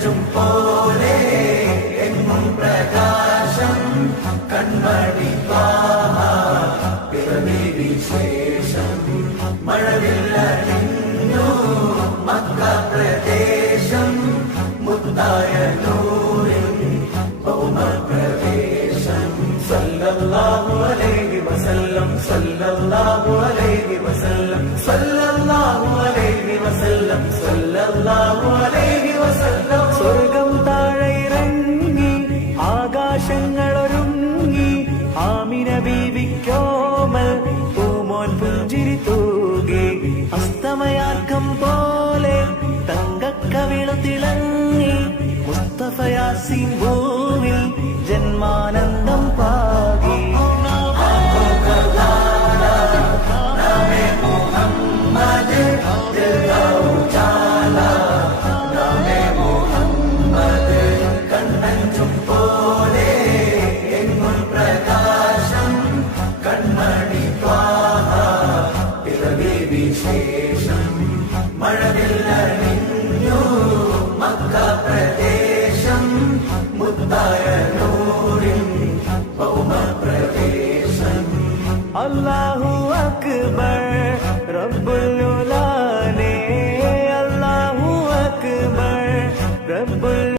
കണ്ണഞ്ചും പോലെ എങ്ങും പ്രകാശം കൺമണി പിറവി വിശേഷം മഴവില്ലു മക്ക പ്രദേശം മുത്തായ നൂറിൻ ഭൗമപ്രവേശം സല്ലല്ലാഹു അലൈഹി വസല്ലം സല്ലല്ലാഹു അലൈഹി വസല്ലം സല്ലല്ലാഹു അലൈഹി വസല്ലം സല്ലല്ലാഹു അലൈഹി വസല്ലം. സ്വർഗം താഴെ ഇറങ്ങി ആകാശങ്ങളൊരുങ്ങി ആമിന ബീവിക്കോമൽ പൂമോൻ പുഞ്ചിരി തൂകി അസ്തമയാക്കം പോലെ തങ്കക്കവിളു തിളങ്ങി മുസ്തഫ യാസീൻ ഭൂമിൽ ജന്മാനന്ദം പാകി. കണ്ണഞ്ചും പോലെ എങ്ങും പ്രകാശം കൺമണി പിറവി വിശേഷം മഴവില്ലണിഞ്ഞു മക്ക പ്രദേശം മുത്തായ നൂറിൻ ഭൗമപ്രവേശം. അല്ലാഹു അക്ബർ റബ്ബുൽ ഉലാനെ, അല്ലാഹു അക്ബർ റബ്ബുൽ